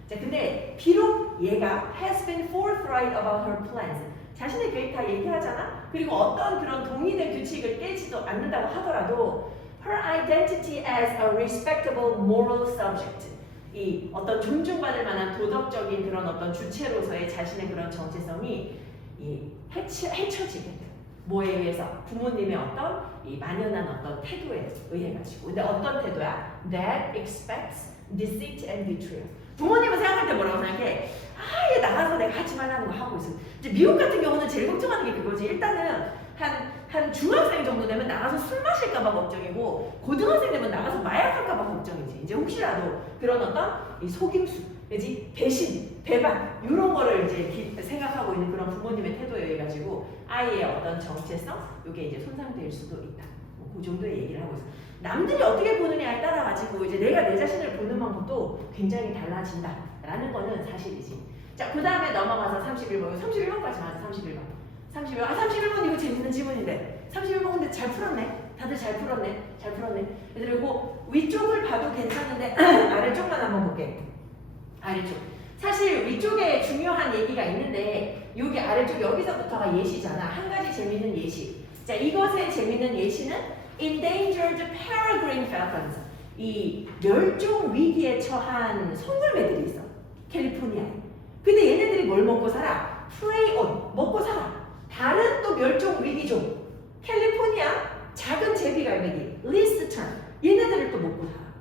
자, 근데 비록 얘가 has been forthright about her plans. 자신의 계획 다 얘기하잖아? 그리고 어떤 그런 동의된 규칙을 깨지도 않는다고 하더라도 her identity as a respectable moral subject. 이 어떤 존중받을 만한 도덕적인 그런 어떤 주체로서의 자신의 그런 정체성이 해쳐지게 돼. 뭐에 의해서? 부모님의 어떤 이 만연한 어떤 태도에 의해 가지고. 근데 어떤 태도야? That expects deceit and betrayal. 부모님은 생각할 때 뭐라고 생각해? 얘 나가서 내가 하지 말라는 거 하고 있어. 이제 미국 같은 경우는 제일 걱정하는 게 그거지. 일단은 한 중학생 정도 되면 나가서 술 마실까봐 걱정이고, 고등학생 되면 나가서 마약할까봐 걱정이지. 이제 혹시라도 그런 어떤 이 속임수, 그지? 배신, 배반 이런 거를 이제 생각하고 있는 그런 부모님의 태도에 의해 가지고 아이의 어떤 정체성, 이게 이제 손상될 수도 있다. 그 정도의 얘기를 하고 있어. 남들이 어떻게 보느냐에 따라 가지고 이제 내가 내 자신을 보는 방법도 굉장히 달라진다라는 거는 사실이지. 자, 그 다음에 넘어가서 31번, 31번까지 맞아. 31번. 31번 이거 재밌는 지문인데 31번 근데 잘 풀었네. 다들 잘 풀었네. 얘들아 이거 위쪽을 봐도 괜찮은데 아래쪽만 한번 볼게. 아래쪽. 사실 위쪽에 중요한 얘기가 있는데 여기 아래쪽 여기서부터가 예시잖아. 한 가지 재밌는 예시. 자, 이것의 재밌는 예시는 Endangered Peregrine Falcons. 이 멸종 위기에 처한 송골매들이 있어. 캘리포니아에. 근데 얘네들이 뭘 먹고 살아? Prey on. 먹고 살아. 다른 또 멸종 위기종. 캘리포니아 작은 제비갈매기. Least term. 얘네들을 또 먹고 살아.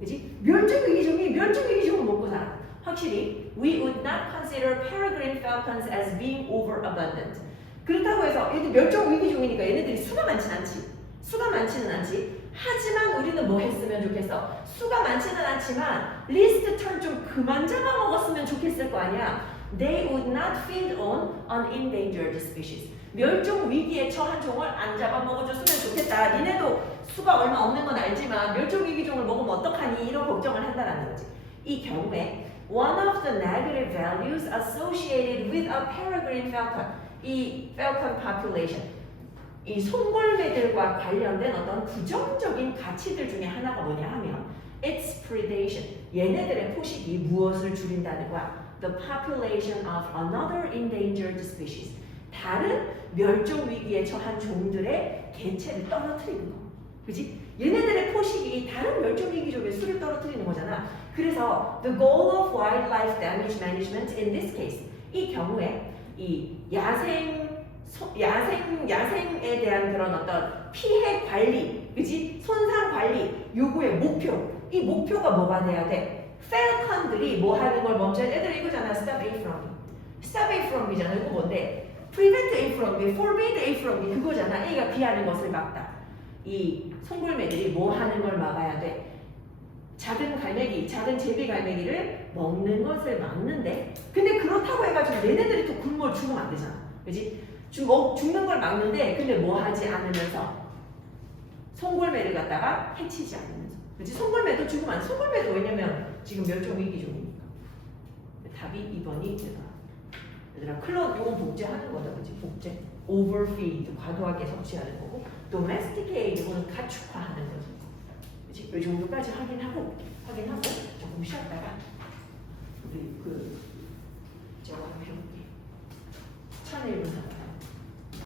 그치? 멸종 위기종이 멸종 위기종을 먹고 살아. 확실히 we would not consider peregrine falcons as being overabundant. 그렇다고 해서 얘들 멸종 위기종이니까 얘네들이 수가 많지는 않지. 하지만 우리는 뭐 했으면 좋겠어? 수가 많지는 않지만 리스트 턴 좀 그만 잡아먹었으면 좋겠을 거 아니야. They would not feed on an endangered species. 멸종 위기에 처한 종을 안 잡아먹어줬으면 좋겠다. 니네도 수가 얼마 없는 건 알지만 멸종 위기종을 먹으면 어떡하니? 이런 걱정을 한다는 거지. 이 경우에 one of the negative values associated with a peregrine falcon, 이 falcon population, 이 송골매들과 관련된 어떤 부정적인 가치들 중에 하나가 뭐냐 하면 its predation, 얘네들의 포식이 무엇을 줄인다는 거야? The population of another endangered species, 다른 멸종 위기에 처한 종들의 개체를 떨어뜨리는 거. 그지? 얘네들의 포식이 다른 멸종 위기종의 수를 떨어뜨리는 거잖아. 그래서 the goal of wildlife damage management in this case, 이 경우에 이 야생에 대한 그런 어떤 피해 관리, 그지? 손상 관리 요구의 목표, 이 목표가 뭐가 돼야 돼? 펠컨들이 뭐 하는 걸 멈춰야 돼? 얘들 이거잖아. Stop A from B. Stop A from B잖아. 이거 뭔데? Prevent A from B, forbid A from B 그거잖아. A가 B 하는 것을 막다. 이 송골매들이 뭐 하는 걸 막아야 돼? 작은 갈매기, 작은 제비 갈매기를 먹는 것을 막는데, 근데 그렇다고 해가지고 얘네들이 또 굶어 죽으면 안 되잖아. 그지? 죽는 걸 막는데, 근데 뭐 하지 않으면서 송골매를 갖다가 해치지 않으면서. 그지? 송골매도 죽으면 안 돼. 송골매도 왜냐면 지금 멸종 위기종이니까. 답이 2번이 되더라. 얘들아, 클론, 요건 복제하는 거다. 그지? 복제. overfeed, 과도하게 섭취하는 거고. domesticate 이거는 가축화하는 거지. 그렇지? 이 정도까지 확인하고 조금 쉬었다가 우리 저거